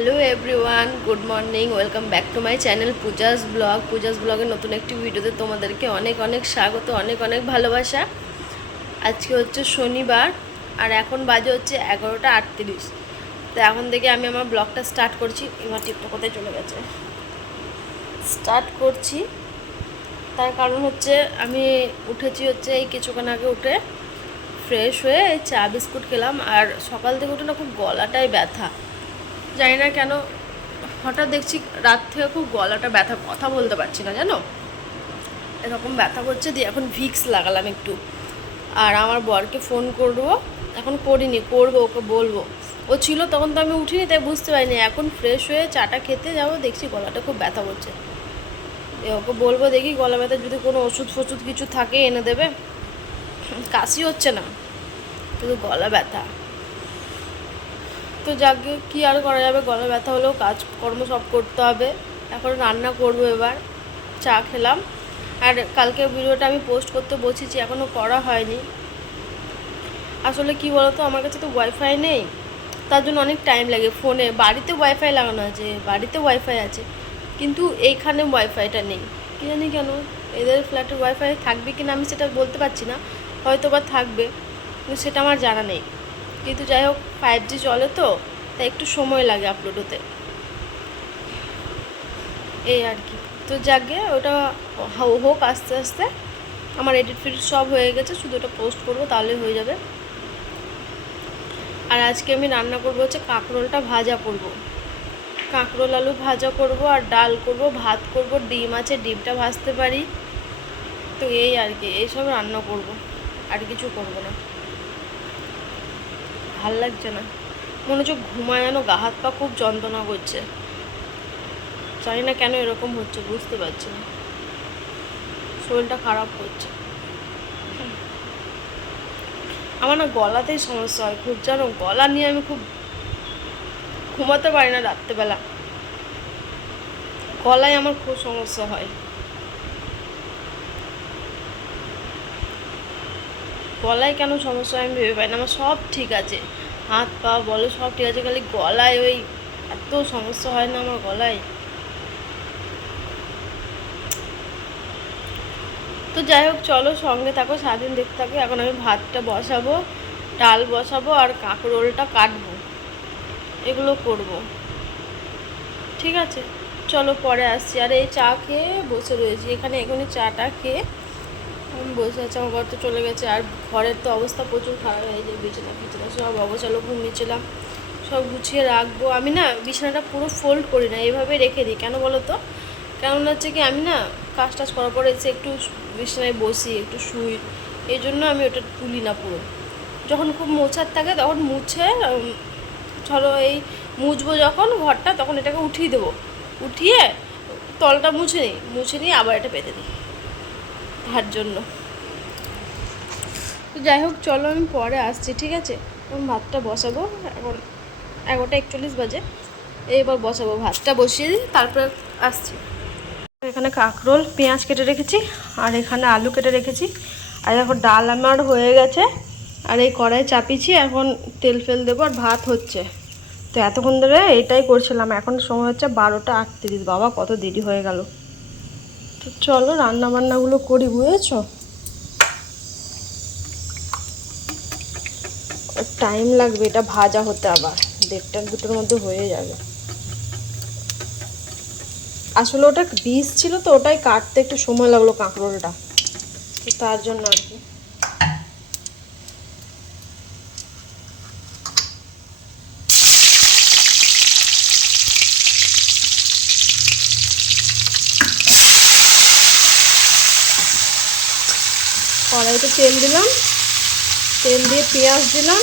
Hello everyone, good morning. Welcome back to my channel Puja's blog. Puja's ব্লগের নতুন একটি ভিডিওতে তোমাদেরকে অনেক অনেক স্বাগত, অনেক অনেক ভালোবাসা। আজকে হচ্ছে শনিবার আর এখন বাজে হচ্ছে 11টা 38। তো এখন থেকে আমি আমার ব্লগটা স্টার্ট করছি। এবার টিপটা কোথায় চলে গেছে, স্টার্ট করছি। তার কারণ হচ্ছে আমি উঠেছি হচ্ছে এই কিছুক্ষণ আগে, উঠে ফ্রেশ হয়ে চা বিস্কুট খেলাম। আর সকাল থেকে উঠে না খুব গলাটাই ব্যথা, জানি না কেন। হঠাৎ দেখছি রাত থেকে খুব গলাটা ব্যথা, কথা বলতে পারছি না জানো, এরকম ব্যথা করছে। দিয়ে এখন ভিক্স লাগালাম একটু। আর আমার বরকে ফোন করবো, এখন করিনি, করবো, ওকে বলবো। ও ছিল তখন তো আমি উঠিনি, তাই বুঝতে পারিনি। এখন ফ্রেশ হয়ে চাটা খেতে যাবো, দেখছি গলাটা খুব ব্যথা করছে। ওকে বলবো, দেখি গলা ব্যথা যদি কোনো ওষুধ ফষুধ কিছু থাকে এনে দেবে। কাশি হচ্ছে না, শুধু গলা ব্যথা। তো যাকে কি আর করা যাবে, গলা ব্যথা হলেও কাজকর্ম সব করতে হবে। এখন রান্না করবো, এবার চা খেলাম। আর কালকে ভিডিওটা আমি পোস্ট করতে বসেছি, এখনও করা হয়নি। আসলে কি বলতো, আমার কাছে তো ওয়াইফাই নেই, তার জন্য অনেক টাইম লাগে। ফোনে বাড়িতে ওয়াইফাই লাগানো আছে, বাড়িতে ওয়াইফাই আছে, কিন্তু এইখানে ওয়াইফাইটা নেই। কী জানি কেন, এদের ফ্ল্যাটের ওয়াইফাই থাকবে কি না আমি সেটা বলতে পারছি না, হয়তো বা থাকবে, কিন্তু সেটা আমার জানা নেই। কিন্তু যাই হোক, 5G চলে তো, তাই একটু সময় লাগে আপলোড হতে, এই আর কি। তো যাকে ওটা হোক আস্তে আস্তে। আমার এডিট ফিডিট সব হয়ে গেছে, শুধু ওটা পোস্ট করবো, তাহলে হয়ে যাবে। আর আজকে আমি রান্না করবো হচ্ছে কাঁকরোলটা ভাজা করব, কাঁকরোল আলু ভাজা করব, আর ডাল করব, ভাত করব, ডিম আছে, ডিমটা ভাজতে পারি। তো এই আর কি, এইসব রান্না করব, আর কিছু করব না। ভাল লাগছে না, মনে হচ্ছে ঘুমায়, যেন গা হাত পা খুব যন্ত্রণা করছে। জানি না কেন এরকম হচ্ছে, বুঝতে পারছি না, শরীরটা খারাপ করছে। আমার না গলাতেই সমস্যা হয় খুব, জানো, গলা নিয়ে আমি খুব ঘুমাতে পারি না রাত্রেবেলা, গলায় আমার খুব সমস্যা হয়। গলায় কেন সমস্যা হয় আমি ভেবে পাই না। আমার সব ঠিক আছে, হাত পা বলো সব ঠিক আছে, খালি গলায় ওই এত সমস্যা হয় না আমার গলায়। তো যাই হোক, চলো সঙ্গে থাকো, সারাদিন দেখতে থাকো। এখন আমি ভাতটা বসাবো, ডাল বসাবো, আর কাঁকরোলটা কাটবো, এগুলো করব। ঠিক আছে, চলো পরে আসছি। আর এই চা খেয়ে বসে রয়েছি এখানে, এখনই চাটা খেয়ে আমি বসে আছি। আমার ঘর তো চলে গেছে, আর ঘরের তো অবস্থা প্রচুর খারাপ হয়ে যায়, বিছানা ফিছানা সব অবচালো, ঘুমিয়েছিলাম, সব গুছিয়ে রাখবো। আমি না বিছানাটা পুরো ফোল্ড করি না, এইভাবে রেখে দিই। কেন বলো তো, কেমন হচ্ছে কি, আমি না কাজ টাজ করার পরে এসে একটু বিছানায় বসি, একটু শুই, এই জন্য আমি ওটা তুলি না পুরো। যখন খুব মোছার থাকে তখন মুছে, ধরো এই মুছবো যখন ঘরটা, তখন এটাকে উঠিয়ে দেবো, উঠিয়ে তলটা মুছে নিই আবার এটা পেতে দিই, তার জন্য। তো যাই হোক, চলো আমি পরে আসছি, ঠিক আছে। আমি ভাতটা বসাবো, এখন 11টা 41 বাজে, এবার বসাবো, ভাতটা বসিয়ে দিই, তারপরে আসছি। এখানে কাঁকরোল পেঁয়াজ কেটে রেখেছি, আর এখানে আলু কেটে রেখেছি। আর এখন ডাল আমার হয়ে গেছে, আর এই কড়াই চাপিয়েছি, এখন তেল ফেল দেবো, আর ভাত হচ্ছে। তো এতক্ষণ ধরে এটাই করছিলাম, এখন সময় হচ্ছে 12টা 38। বাবা কত দেরি হয়ে গেল। তো চলো রান্না বান্নাগুলো করি, বুঝেছো, টাইম লাগবে এটা ভাজা হতে, আবার 1:30-2টোর মধ্যে হয়ে যাবে। আসলে ওটা বীজ ছিল তো, ওটাই কাটতে একটু সময় লাগলো কাঁকরোলটা, তো তার জন্য আর কি। কড়াইতে তেল দিলাম, তেল দিয়ে পেঁয়াজ দিলাম,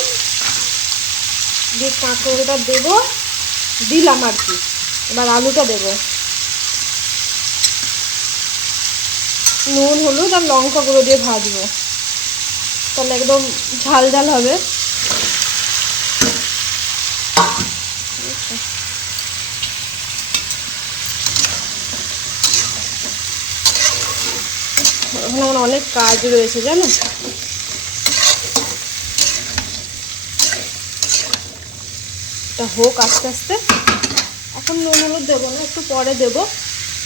দিয়ে কাঁকরোলটা দিলাম আর কি। এবার আলুটা দেবো, নুন হলুদ আর লঙ্কা গুঁড়ো দিয়ে ভাজবো, তাহলে একদম ঝাল ঝাল হবে। এখন আমার অনেক কাজ রয়েছে জানো, এটা হোক আস্তে আস্তে। এখন নুন হলুদ দেবো না, একটু পরে দেবো।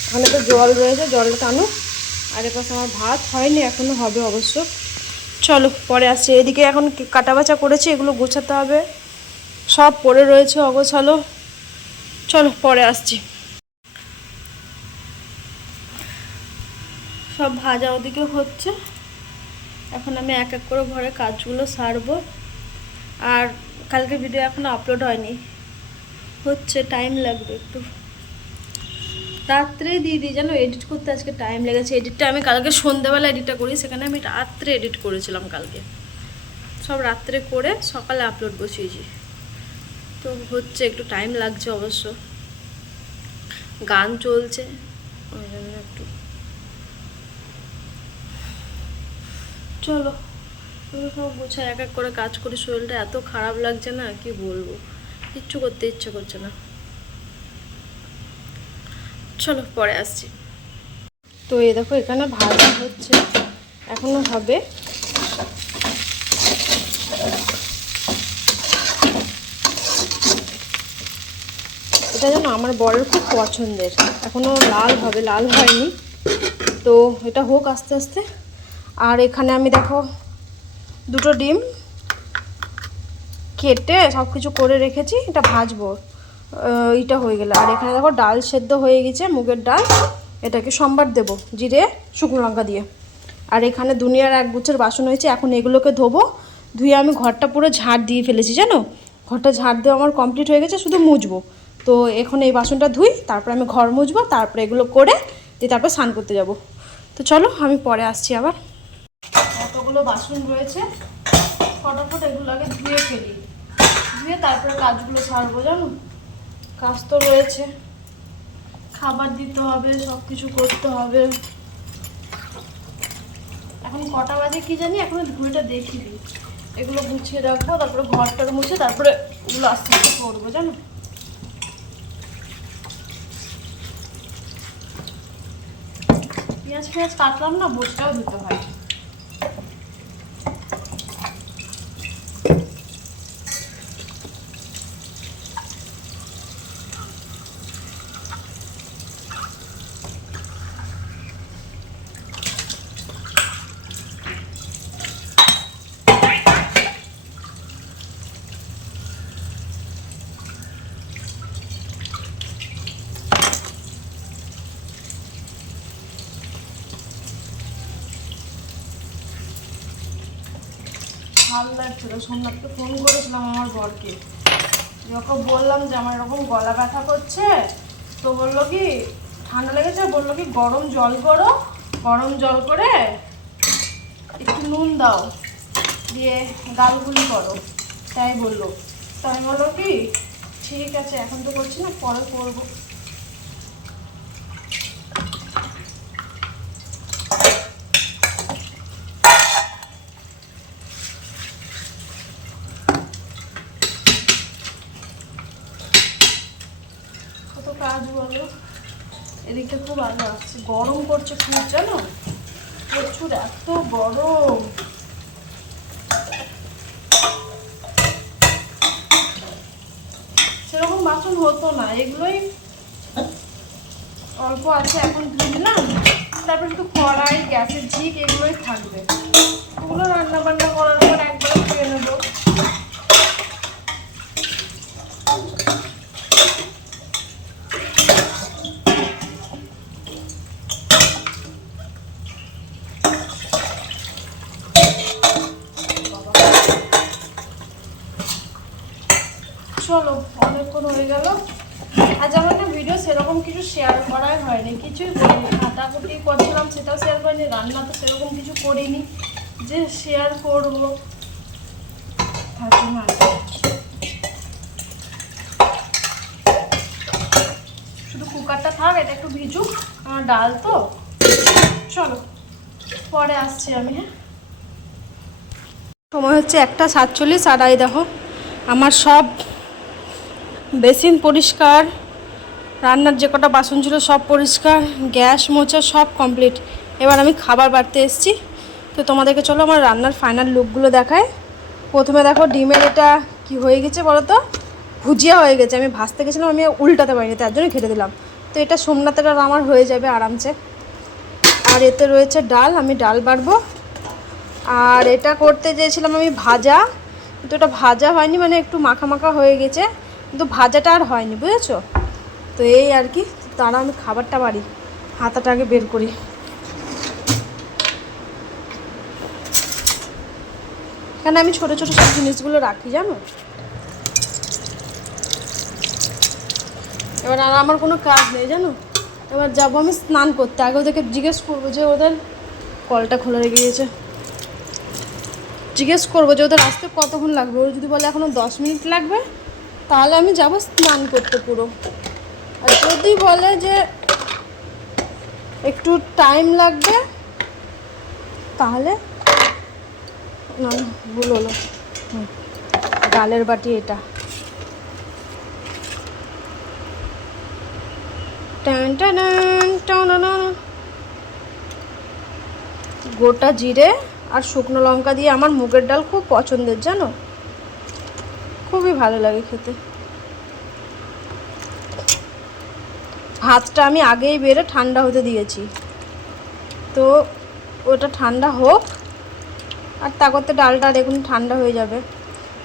ওখানে তো জল রয়েছে, জলটা টানুক। আর এপাশে আমার ভাত হয়নি, এখনও হবে অবশ্য। চলো পরে আসছি। এদিকে এখন কাটা বাছা করেছি, এগুলো গোছাতে হবে, সব পড়ে রয়েছে অগোছালো। চলো পরে আসছি। সব ভাজা ওদিকে হচ্ছে, এখন আমি এক এক করে ঘরে কাজগুলো সারবো। আর কালকে ভিডিও এখনও আপলোড হয়নি, হচ্ছে, টাইম লাগবে একটু। রাত্রে দিয়ে দিই জানো, এডিট করতে আজকে টাইম লেগেছে। এডিটটা আমি কালকে সন্ধ্যেবেলা এডিটটা করি, সেখানে আমি রাত্রে এডিট করেছিলাম কালকে। সব রাত্রে করে সকালে আপলোড বসিয়েছি, তো হচ্ছে একটু টাইম লাগছে অবশ্য। গান চলছে ওই জন্য একটু। চলো সব গোছায়, এক এক করে কাজ করি। শরীরটা এত খারাপ লাগছে না, কি বলবো, কিচ্ছু করতে ইচ্ছে করছে না। চলো পরে আসছি। তো এই দেখো এখানে ভাজা হচ্ছে, এখনো হবে। এটা যেন আমার বরের খুব পছন্দের, এখনো লাল হবে, লাল হয়নি, তো এটা হোক আস্তে আস্তে। আর এখানে আমি দেখো দুটো ডিম কেটে সব কিছু করে রেখেছি, এটা ভাজবো। এটা হয়ে গেলে, আর এখানে দেখো ডাল সেদ্ধ হয়ে গেছে, মুগের ডাল। এটাকে সম্বার দেবো জিরে শুকনো লঙ্কা দিয়ে। আর এখানে দুনিয়ার এক গুচ্ছের বাসন হয়েছে, এখন এগুলোকে ধোবো। ধুয়ে আমি ঘরটা পুরো ঝাড় দিয়ে ফেলেছি জানো, ঘরটা ঝাড় দেওয়া আমার কমপ্লিট হয়ে গেছে, শুধু মুছবো। তো এখন এই বাসনটা ধুই, তারপরে আমি ঘর মুছবো, তারপরে এগুলো করে দিয়ে তারপর স্নান করতে যাব। তো চলো আমি পরে আসছি আবার। এতগুলো বাসন রয়েছে, ফটাফট এগুলো আগে ধুয়ে ফেলি, ধুয়ে তারপরে কাজগুলো সারবো জানো। কাজ তো রয়েছে, খাবার দিতে হবে, সব কিছু করতে হবে। এখন কটা বাজে কি জানি, এখন ঘুরেটা দেখিনি। এগুলো গুছিয়ে রাখবো, তারপরে ঘরটার মুছে তারপরে এগুলো আস্তে আস্তে করবো জানো। পেঁয়াজ ফেঁয়াজ কাটলাম না, বসটাও দিতে হয়। ভালো লাগছিল, সোমনাথকে ফোন করেছিলাম আমার বরকে, যখন বললাম যে আমার এরকম গলা ব্যথা করছে, তো বললো কি ঠান্ডা লেগেছে, বললো কি গরম জল করো, গরম জল করে একটু নুন দাও, দিয়ে গালগুলি করো, তাই বললো। তো আমি বললো কি ঠিক আছে, এখন তো করছি না, পরে করবো। কত কাজ বলো, এদিকে খুব আলো আসছে, গরম করছে খুব জানো, প্রচুর এত গরম। সেরকম বাসন হতো না, এগুলোই অল্প আছে, এখন ধুয়ে দিলাম, তারপর একটু কড়াই, গ্যাসের ঝিক এগুলোই থাকবে, ওগুলো রান্না বান্না করার পর একবারে ধুয়ে নেবো। চলো অনেকক্ষণ হয়ে গেল, আজ আমার না ভিডিও সেরকম কিছু শেয়ার করাই হয়নি, কিছুই করিনি, কাটাকুটি করছিলাম সেটাও শেয়ার করিনি, রান্না তো সেরকম কিছু করিনি যে শেয়ার করবো। শুধু কুকারটা থাক, এটা একটু ভিজুক, আমার ডাল তো। চলো পরে আসছি আমি। হ্যাঁ, সময় হচ্ছে 1:47, আর এই দেখো আমার সব বেসিন পরিষ্কার, রান্নার যে কটা বাসন ছিল সব পরিষ্কার, গ্যাস মোছা সব কমপ্লিট। এবার আমি খাবার বাড়তে এসেছি, তো তোমাদেরকে চলো আমার রান্নার ফাইনাল লুকগুলো দেখায়। প্রথমে দেখো ডিমের এটা কি হয়ে গেছে বলো তো, ভুজিয়া হয়ে গেছে, আমি ভাজতে গেছিলাম, আমি উল্টাতে পারিনি, তার জন্য ঘেটে দিলাম। তো এটা সোমনাথের আর আমার হয়ে যাবে আরামসে। আর এতে রয়েছে ডাল, আমি ডাল বাড়বো। আর এটা করতে চেয়েছিলাম আমি ভাজা, কিন্তু এটা ভাজা হয়নি, মানে একটু মাখা মাখা হয়ে গেছে, কিন্তু ভাজাটা আর হয়নি, বুঝেছো? তো এই আর কি। তারা আমি খাবারটা বাড়ি, হাতাটা আগে বের করি। কেন আমি ছোটো ছোটো সব জিনিসগুলো রাখি জানো। এবার আর আমার কোনো কাজ নেই জানো। এবার যাবো আমি স্নান করতে, আগে ওদেরকে জিজ্ঞেস করবো যে ওদের কলটা খোলা রেখে গিয়েছে, জিজ্ঞেস করবো যে ওদের আসতে কতক্ষণ লাগবে। ওরা যদি বলে এখনও 10 মিনিট লাগবে, তাহলে আমি যাব স্নান করতে পুরো। আর যদি বলে যে একটু টাইম লাগবে, তাহলে না, ভুল হলো। ডালের বাটি এটা। টান টান টান টান। গোটা জিরে আর শুকনো লঙ্কা দিয়ে আমার মুগের ডাল খুব পছন্দের জানো, খুবই ভালো লাগে খেতে। ভাতটা আমি আগেই বেড়ে ঠান্ডা হতে দিয়েছি, তো ওটা ঠান্ডা হোক। আর তা করতে ডালটা দেখুন ঠান্ডা হয়ে যাবে।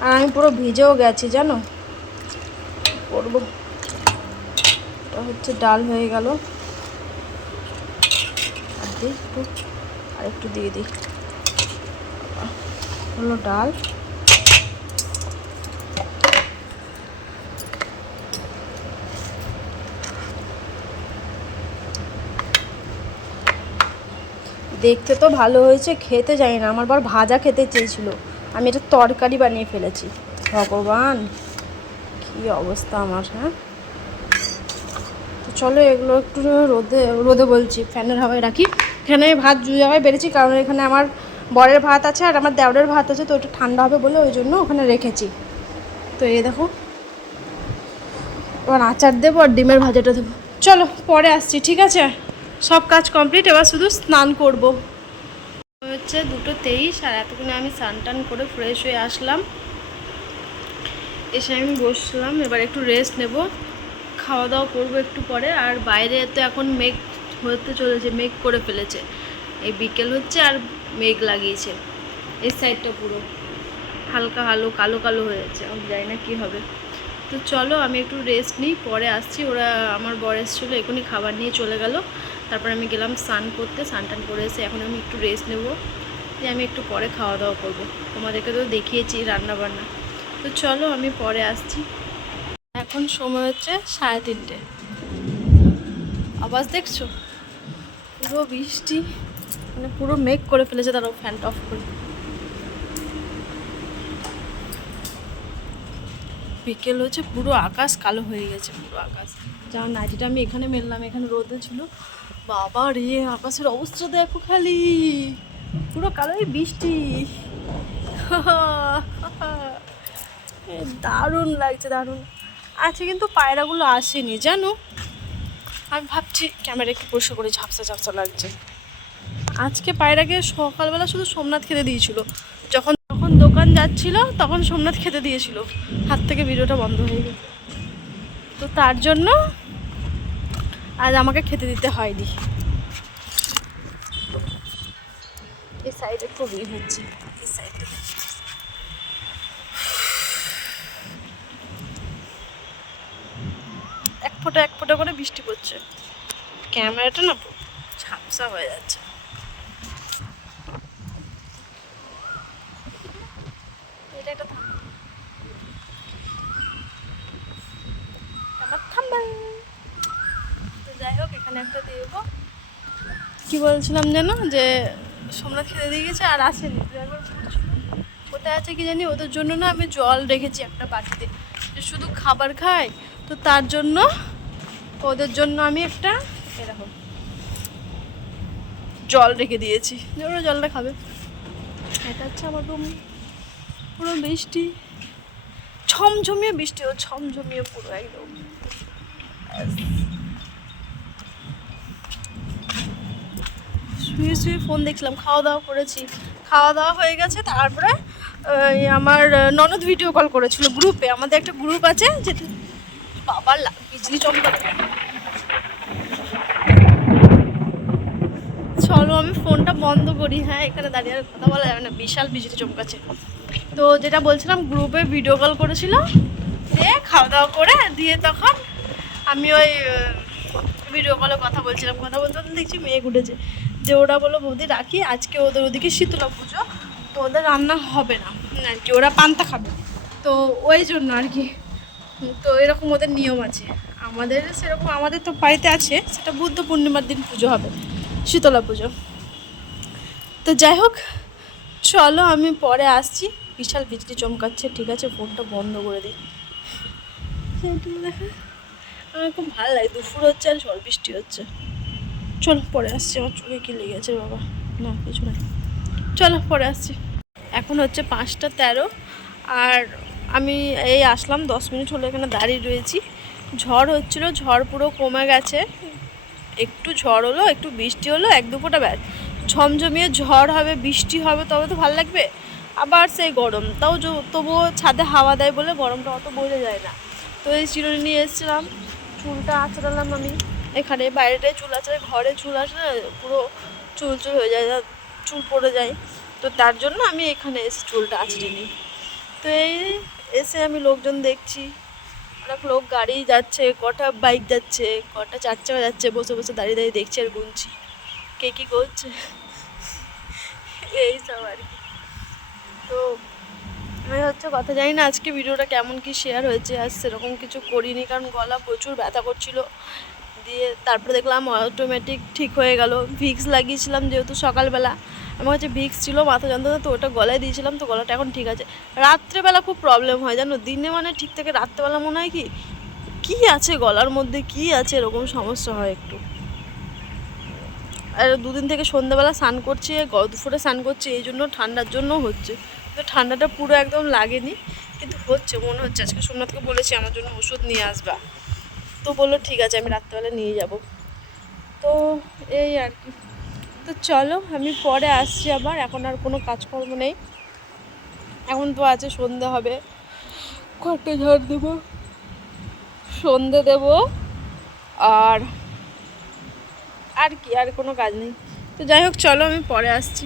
আর আমি পুরো ভিজেও গেছি জানো, করবো। এটা হচ্ছে ডাল হয়ে গেল, আর একটু দিয়ে দিই, হলো ডাল। দেখতে তো ভালো হয়েছে, খেতে যাই না। আমার বর ভাজা খেতে চেয়েছিল, আমি এটা তরকারি বানিয়ে ফেলেছি। ভগবান, কি অবস্থা আমার। হ্যাঁ, তো চলো এগুলো একটু রোদে রোদে বলছি, ফ্যানের হাওয়ায় রাখি। এখানে আমি ভাত দু জায়গায় বেড়েছি, কারণ এখানে আমার বরের ভাত আছে আর আমার দেওরের ভাত আছে, তো ওটা ঠান্ডা হবে বলে ওই জন্য ওখানে রেখেছি। তো এই দেখো, এবার আচার দেবো আর ডিমের ভাজাটা দেবো। চলো পরে আসছি, ঠিক আছে? সব কাজ কমপ্লিট, এবার শুধু স্নান করবো। হচ্ছে 2:23, আর এতক্ষণে আমি স্নান টান করে ফ্রেশ হয়ে আসলাম, এসে আমি বসলাম। এবার একটু রেস্ট নেব, খাওয়া দাওয়া করবো একটু পরে। আর বাইরে তো এখন মেঘ হতে চলেছে, মেঘ করে ফেলেছে, এই বিকেল হচ্ছে আর মেঘ লাগিয়েছে। এই সাইডটা পুরো হালকা হালো কালো কালো হয়েছে, আমি জানি না কী হবে। তো চলো আমি একটু রেস্ট নিই, পরে আসছি। ওরা আমার বর এসেছিলো, এখনই খাবার নিয়ে চলে গেল। তারপর আমি গেলাম স্নান করতে, স্নান টান করে এসে এখন আমি একটু রেস্ট নেবো, দিয়ে আমি একটু পরে খাওয়া দাওয়া করবো। তোমাদেরকে তো দেখিয়েছি রান্না বান্না। তো চলো আমি পরে আসছি। এখন সময় হচ্ছে 3:30। আওয়াজ দেখছো? পুরো বৃষ্টি, মানে পুরো মেঘ করে ফেলেছে। তারাও ফ্যানটা অফ করে। বিকেল হচ্ছে, পুরো আকাশ কালো হয়ে গেছে, পুরো আকাশ। যার নাইটিটা আমি এখানে মেললাম, এখানে রোদে ছিল। বাবা রে, আকাশের অবস্থা দেখো খালি, পুরো কালোই বৃষ্টি। দারুণ লাগছে, দারুণ। আজকে কিন্তু পায়রাগুলো আসেনি জানো। আমি ভাবছি ক্যামেরা একটু পরিষ্কার করে, ঝাপসা ঝাপসা লাগছে। আজকে পায়রাকে সকালবেলা শুধু সোমনাথ খেতে দিয়েছিল, যখন যখন দোকান যাচ্ছিল তখন সোমনাথ খেতে দিয়েছিল, হাত থেকে ভিডিওটা বন্ধ হয়ে গেল। তো তার জন্য আজ আমাকে খেতে দিতে হয়নি। এই সাইডে খুব ইয়ে হচ্ছে, এই সাইডে এক ফোঁটা করে বৃষ্টি পড়ছে। ক্যামেরাটা না ঝাপসা হয়ে যাচ্ছে। এটা একটা আমার থাম্বা। তো যাই হোক, এখানে একটা দিয়ে দেবো। কি বলছিলাম যেন, যে সোমনাথ খেতে দিয়ে গেছে আর আসেনি। একবার বলছিল কোথায় আছে কি জানি। ওদের জন্য না আমি জল রেখেছি একটা বাটিতে, যে শুধু খাবার খায়, তো তার জন্য ওদের জন্য আমি একটা এরকম জল রেখে দিয়েছি, যে ওরা জলটা খাবে। এটা হচ্ছে আমার রুম, পুরো বৃষ্টি, ছমঝমিয়ে বৃষ্টি, ও ছমঝমিয়ে পুরো একদম। শুয়ে শুয়ে ফোন দেখছিলাম, খাওয়া দাওয়া করেছি, খাওয়া দাওয়া হয়ে গেছে। তারপরে আমার ননদ ভিডিও কল করেছিল গ্রুপে, আমাদের একটা গ্রুপ আছে যেটা বাবার বিজলি চমকাচ্ছে। চলো আমি ফোনটা বন্ধ করি, হ্যাঁ এখানে দাঁড়িয়ে আর কথা বলা যাবে না, বিশাল বিজলি চমকাচ্ছে। তো যেটা বলছিলাম, গ্রুপে ভিডিও কল করেছিল, দিয়ে খাওয়া দাওয়া করে দিয়ে তখন আমি ওই ভিডিও কলে কথা বলছিলাম, কথা বলতে বলতে দেখছি মেঘ উঠেছে। যে ওরা বললো বৌদি রাখি, আজকে ওদের ওদিকে শীতলা পুজো, তো ওদের রান্না হবে না আর কি, ওরা পান্তা খাবে, তো ওই জন্য আর কি। তো এরকম ওদের নিয়ম আছে, আমাদের সেরকম, আমাদের তো বাড়িতে আছে, সেটা বুদ্ধ পূর্ণিমার দিন পুজো হবে, শীতলা পুজো। তো যাই হোক, চলো আমি পরে আসছি। বিশাল বিজলি চমকাচ্ছে, ঠিক আছে ফোনটা বন্ধ করে দিই। দেখা আমার খুব ভালো লাগে, দুপুর হচ্ছে আর ঝড় বৃষ্টি হচ্ছে। চলো পরে আসছি, আমার চোখে কি লেগে আছে বাবা, না কিছু নাই, চলো পরে আসছি। এখন হচ্ছে 5টা 13 আর আমি এই আসলাম, 10 মিনিট হলো এখানে দাঁড়িয়ে রয়েছি। ঝড় হচ্ছিলো, ঝড় পুরো কমে গেছে, একটু ঝড় হলো, একটু বৃষ্টি হলো, 1-2 ফোঁটা ব্যাস। ঝমঝমিয়ে ঝড় হবে, বৃষ্টি হবে, তবে তো ভালো লাগবে। আবার সেই গরম, তাও তবুও ছাদে হাওয়া দেয় বলে গরমটা অত বোঝা যায় না। তো এই চিরুনি নিয়ে এসেছিলাম, চুলটা আঁচড়ালাম আমি এখানে, বাইরেটায় চুল আছে, ঘরে চুল আসলে পুরো চুল হয়ে যায়, চুল পড়ে যায়, তো তার জন্য আমি এখানে এসে চুলটা আঁচড়ে নিই। তো এই এসে আমি লোকজন দেখছি, অনেক লোক গাড়ি যাচ্ছে, কটা বাইক যাচ্ছে, কটা 4 চাকা যাচ্ছে, বসে বসে দাঁড়িয়ে দাঁড়িয়ে দেখছি আর গুনছি কে কী করছে, এই সব আর কি। তো আমি হচ্ছে কথা, জানি না আজকে ভিডিওটা কেমন কি শেয়ার হয়েছে, আর সেরকম কিছু করিনি কারণ গলা প্রচুর ব্যথা করছিল। দিয়ে তারপরে দেখলাম অটোমেটিক ঠিক হয়ে গেল, ভিক্স লাগিয়েছিলাম যেহেতু সকালবেলা, আমার কাছে ভিক্স ছিল মাথা যন্ত্রণা, তো ওটা গলায় দিয়েছিলাম, তো গলাটা এখন ঠিক আছে। রাত্রেবেলা খুব প্রবলেম হয় জানো, দিনে মানে ঠিক থাকে, রাত্রেবেলা মনে হয় কি কী আছে গলার মধ্যে, কী আছে এরকম সমস্যা হয় একটু। আর 2 দিন থেকে সন্ধ্যাবেলা স্নান করছি, দুপুরে স্নান করছি, এই জন্য ঠান্ডার জন্য হচ্ছে, তো ঠান্ডাটা পুরো একদম লাগেনি, কিন্তু হচ্ছে মনে হচ্ছে। আজকে সোমনাথকে বলেছি আমার জন্য ওষুধ নিয়ে আসবা, তো বললো ঠিক আছে আমি রাত্রেবেলা নিয়ে যাব। তো এই আর কি। তো চলো আমি পরে আসছি আবার, এখন আর কোনো কাজকর্ম নেই, এখন তো আছে সন্ধে হবে, ঘরটা ঝাড় দেবো, সন্ধে দেবো, আর আর কি, আর কোনো কাজ নেই। তো যাই হোক চলো আমি পরে আসছি।